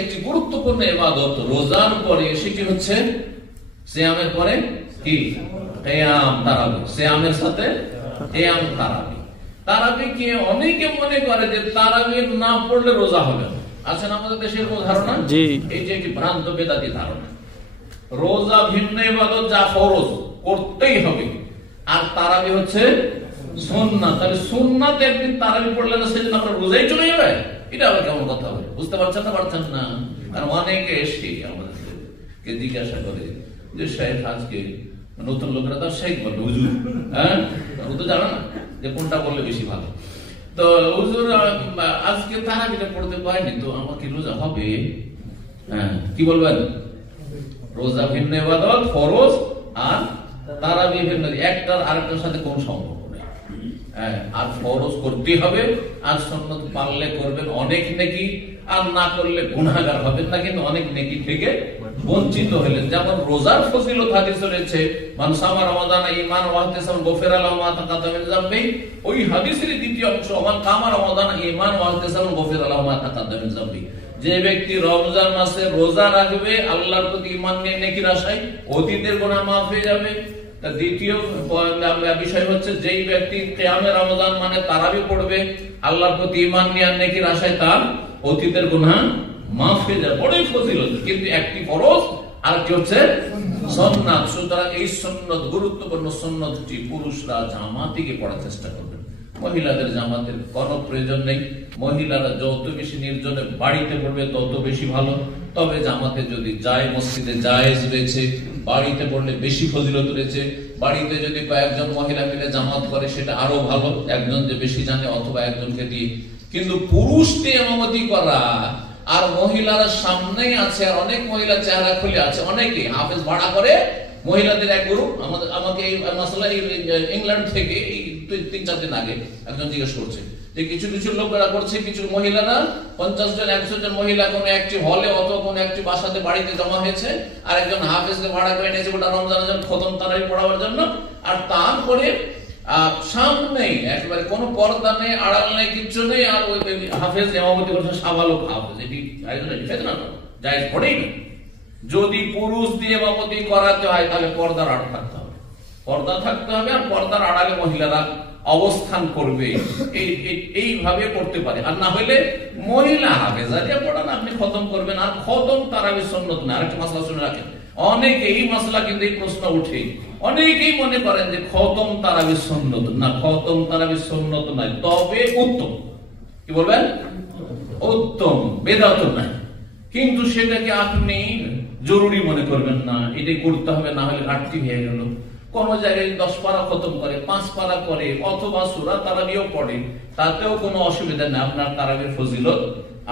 একটি গুরুত্বপূর্ণ ইবাদত রোজার পরে, সেটি হচ্ছে সিয়ামের পরে কি কিয়াম তারাবি, সিয়ামের সাথে কিয়াম তারাবি। তারাবি কি অনেকে মনে করে যে তারাবি না পড়লে রোজা হবে না। আছেন আমাদের দেশের কোন ধারণা? এই যে একটি ভ্রান্ত বেদাতি ধারণা। রোজা ভিন্ন ইবাদত, যা ফরজ করতেই হবে, আর তারাবি হচ্ছে সুন্নাত। তাহলে সুন্নাতে একদিন তারাবি পড়লে না সেদিন আমরা রোজাই চলে যাবে, এটা আবার কেমন কথা হবে? বুঝতে পারছেন না? পারছেন না? আর অনেকে এসে আমাদেরকে জিজ্ঞাসা করে যে শেখ আজকে, নতুন লোকেরা তো শেখ বলবে, হুজুর, হ্যাঁ ও তো জানো না যে কোনটা বললে বেশি ভালো। তো হুজুর আজকে তারাবিটা পড়তে পারিনি, তো আমাকে রোজা হবে? হ্যাঁ, কি বলবেন? রোজা ভিন্ন ইবাদত, ফরজ, আর তারাবি ভিন্ন, একটার আরেকটার সাথে কোন সম্পর্ক নেই। আর ফরজ করতে হবে, আর সুন্নাত পারলে করবেন অনেক নেকি, আর না করলে গুনাহগার হবেন না, কিন্তু অনেক নেকি থেকে বঞ্চিত হলেন। যেমন রোজার ফজিলত হাদিসে রয়েছে, মান সামা রমাদান ঈমান ওয়া ইহতিসাবান গফিরা লাহু মা তাকাদ্দামা মিন যামবি। ওই হাদিসের দ্বিতীয় অংশ, মান কামা রমাদান ঈমান ওয়া ইহতিসাবান গফিরা লাহু মা তাকাদ্দামা মিন যামবি। যে ব্যক্তি রমজান মাসে রোজা রাখবে আল্লাহর প্রতি ঈমান নিয়ে, নেকির আশায়, অতীতের গুনাহ মাফ হয়ে যাবে। তার দ্বিতীয় বিষয় হচ্ছে, যেই ব্যক্তি কিয়ামে রমজান মানে তারাবি পড়বে আল্লাহর প্রতি ঈমান নিয়ে, নেকির আশায়, তার অতীতের গুনাহ মাফ হয়ে যাবে। বড়ই ফজিলত, কিন্তু একটি ফরজ আর কি হচ্ছে সুন্নাত। সুতরাং এই সুন্নাত, গুরুত্বপূর্ণ সুন্নাতটি পুরুষরা জামাতে পড়ার চেষ্টা করবেন, মহিলাদের জামাতের কোনো প্রয়োজন নেই। মহিলারা যত বেশি নির্জনে বাড়িতে পড়বে তত বেশি ভালো। তবে জামাতে যদি যায়, মসজিদে জায়েজ রয়েছে, বাড়িতে পড়লে বেশি ফজিলত রয়েছে। বাড়িতে যদি কয়েকজন মহিলা মিলে জামাত করে সেটা আরো ভালো, একজন যে বেশি জানে অথবা একজনকে দিয়ে। কিন্তু পুরুষকে ইমামতি করা, আর মহিলারা সামনেই আছে, আর অনেক মহিলা চেহারা খুলে আছে, অনেকে হাফেজ ভাড়া করে মহিলাদের এক গ্রুপ। আমাকে এই মাসালা ইংল্যান্ড থেকে এই 3-4 দিন আগে একজন জিজ্ঞেস করছে যে কিছু কিছু লোকেরা করছে, কিছু মহিলারা 50 জন 100 জন মহিলা কোন একটি হলে অথবা কোন একটি বাসাতে বাড়িতে জমা হয়েছে, আর একজন হাফেজকে ভাড়া করে নিয়েছে ওটা রমজানের খতম তারাবি পড়াবার জন্য। আর তারপরে সামনেই একেবারে কোনো পর্দা নেই, আড়াল নেই, কিচ্ছু নেই, আর ওই হাফেজ ইমামতি করছে, সাবালক হাফেজ। এটি জায়েজ পড়েই না। যদি পুরুষ দিয়ে ইমামতি করাতে হয় তাহলে পর্দার আড় থাকতে হবে, পর্দা থাকতে হবে, আর পর্দার আড়ালে মহিলারা অবস্থান করবে, এইভাবে করতে পারে। আর না হলে মহিলা হাফেজা দিয়ে পড়ান, আপনি খতম করবেন। আর খতম তারাবি সুন্নাত না। আরেকটা মাসলা শুনে রাখেন, অনেকে এই মাসলা কিন্তু এই প্রশ্ন উঠে, অনেকেই মনে করেন যে খতম তারাবি সুন্নাত না, খতম তারাবি সুন্নাত নয়, তবে উত্তম। কি বলবেন? উত্তম, বেদাত নাই। কিন্তু সেটাকে আপনি জরুরি মনে করবেন না, এটাই করতে হবে, না হলে ঘাটতি হয়ে গেল। কোন জায়গায় 10 পারা খতম করে, 5 পারা করে, অথবা সূরা তারাবিও পড়ে, তাতেও কোনো অসুবিধা নেই, আপনার তারাবির ফজিলত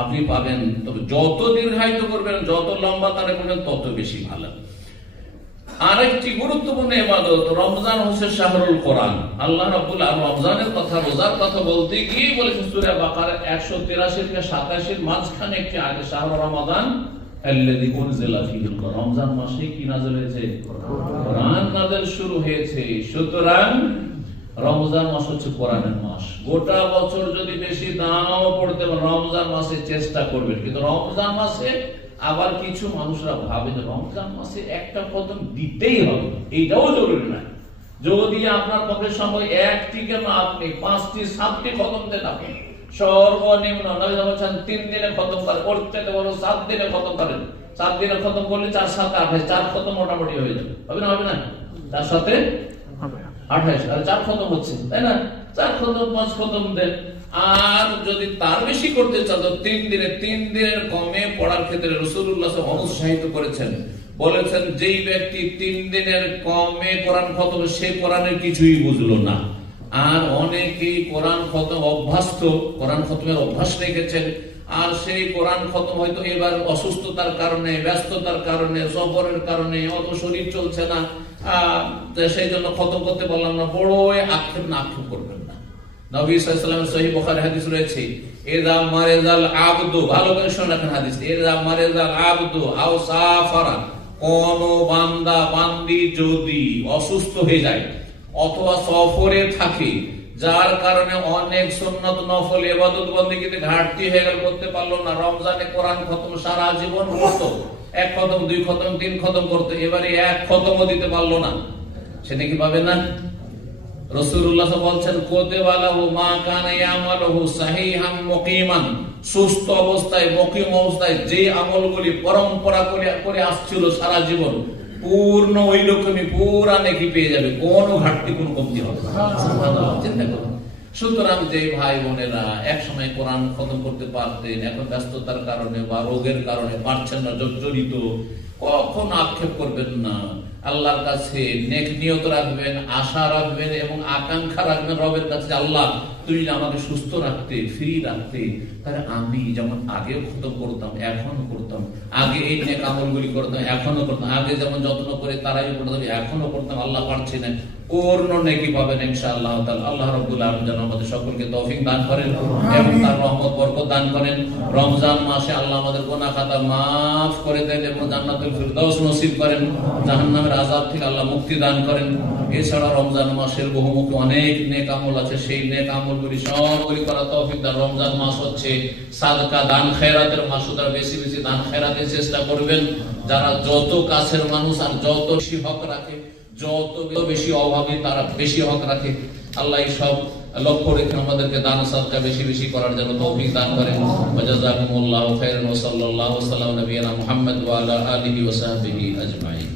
আপনি পাবেন। তবে যত দীর্ঘায়িত করবেন, যত লম্বা তারাবি করবেন, তত বেশি ভালো। আরেকটি গুরুত্বপূর্ণ ইবাদত রমজান হচ্ছে শাহরুল কোরআন। আল্লাহ রাব্বুল আলামিন রমজানের কথা, রোজার কথা বলতে গিয়ে বলেছেন সূরা বাকারা 183 থেকে 87 মাঝখানে একটি আগে, শাহরুর রমাদান আল্লাযী উনজিলা ফীহিল কোরআন। রমজান মাসে কি নাযিল হয়েছে? কোরআন নাযিল শুরু হয়েছে। সুতরাং রমজান মাস হচ্ছে কোরআনের মাস। গোটা বছর যদি বেশি নাও পড়তে পারেন, রমজান মাসে চেষ্টা করবেন। কিন্তু রমজান মাসে আবার কিছু মানুষরা ভাবে যে রমজান মাসে একটা খতম দিতেই হবে, এইটাও জরুরি না। যদি আপনার পক্ষে সময় একটিকে না, আপনি 5টি 7টি খতম দেন, আপনি সর্বনিম্ন 3 দিনে খতম করেন, করতে বলো 7 দিনে খতম করেন। 7 দিনে খতম করলে 4 7 28, 4 খতম মোটামুটি হয়ে যাবে। হবে না? হবে না? তার সাথে 28 আর 4 খতম হচ্ছে, তাই না? 4 খতম 5 খতম দেন। আর যদি তার বেশি করতে চান তো 3 দিনের কমে পড়ার ক্ষেত্রে রাসূলুল্লাহ সাল্লাল্লাহু আলাইহি ওয়াসাল্লাম অনুৎসাহিত করেছেন, বলেছেন যেই ব্যক্তি 3 দিনের কমে কোরআন খতম, সে কোরআনের কিছুই বুঝলো না। আর অনেকেই কোরআন খতম অভ্যস্ত, কোরআন খতমের অভ্যাস রেখেছেন, আর সেই কোরআন খতম হয়তো এবার অসুস্থতার কারণে, ব্যস্ততার কারণে, সফরের কারণে, অত শরীর চলছে না, সেই জন্য খতম করতে পারলাম না, বড় আক্ষেপ না, আক্ষেপ করবেন না। নবী সাল্লাল্লাহু আলাইহি ওয়াসাল্লামের সহিহ বুখারী হাদিস রয়েছে, ইযা মারিজাল আবদু, ভালো করে শুনে রাখেন হাদিস, ইযা মারিজাল আবদু আও সাফারা, কোন বান্দা বান্দি যদি অসুস্থ হয়ে যায় অথবা সফরে থাকে, যার কারণে অনেক সুন্নত নফল ইবাদত বন্দেগীতে ঘাটতি হয়ে গেল, করতে পারলো না। রমজানে কোরআন খতম সারা জীবন করতো, 1 খতম 2 খতম 3 খতম করতো, এবারে 1 খতমও দিতে পারলো না, সে নাকি পাবে না? রাসূলুল্লাহ বলছেন কোতেবালাহু মা কানা ইয়ামালুহু সাহিহাম মুকিমান, সুস্থ অবস্থায় মুকিম অবস্থায় যে আমলগুলি পরম্পরা করে আসছিল সারা জীবন, পূর্ণ ওই রকমই পুরা নেকি পেয়ে যাবে, কোনো ঘাটতি কোনো কমতি হবে না। সুবহানাল্লাহ, চিন্তা করুন। সুতরাং যে ভাই বোনেরা এক সময় কোরআন খতম করতে পারতেন, এখন ব্যস্ততার কারণে বা রোগের কারণে পারছেন না, জর্জরিত, কখন আক্ষেপ করবেন না। আল্লাহর কাছে নেক নিয়ত রাখবেন, আশা রাখবেন এবং আকাঙ্ক্ষা রাখবেন রবের কাছে, আল্লাহ তুমি আমাকে সুস্থ রাখতে, ফ্রি রাখতে, তাহলে আমি যেমন আগেও খতম করতাম এখনো করতাম, আগে এই নেক আমলগুলি করতাম এখনো করতাম, আগে যেমন যত্ন করে তারাই করতাম এখনো করতাম, আল্লাহ পারছি না, পূর্ণ নেকি পাবেন ইনশাআল্লাহ তাআলা। আল্লাহ রাব্বুল আলামিন যেন আমাদের সকলকে তৌফিক দান করেন এবং তার রহমত বরকত দান করেন। রমজান মাসে আল্লাহ আমাদের গুনাহ খাতা maaf করে দেন এবং জান্নাতুল ফিরদাউস নসিব করেন, জাহান্নামের আযাব থেকে আল্লাহ মুক্তি দান করেন। এছাড়া রমজান মাসের বহুমুখী অনেক নেক আমল আছে, সেই নেক আমলগুলি সবগুলি করার তৌফিক দান। রমজান মাস হচ্ছে সাদকা দান খেরাতের মাস, সুতরাং বেশি বেশি দান খেরাতের চেষ্টা করবেন। যারা যত কাছের মানুষ আর যত বেশি হক রাখে, যত বেশি অভাবী তারা বেশি হক রাখে, আল্লাহ সব লক্ষ্য রেখে আমাদেরকে দান সাদকা বেশি বেশি করার জন্য তৌফিক দান করেন। ওয়া জাযাকুমুল্লাহু খাইরান ওয়া সাল্লাল্লাহু আলা নবিয়িনা মুহাম্মদ ওয়া আলা আলিহি ওয়া সাহবিহি আজমাইন।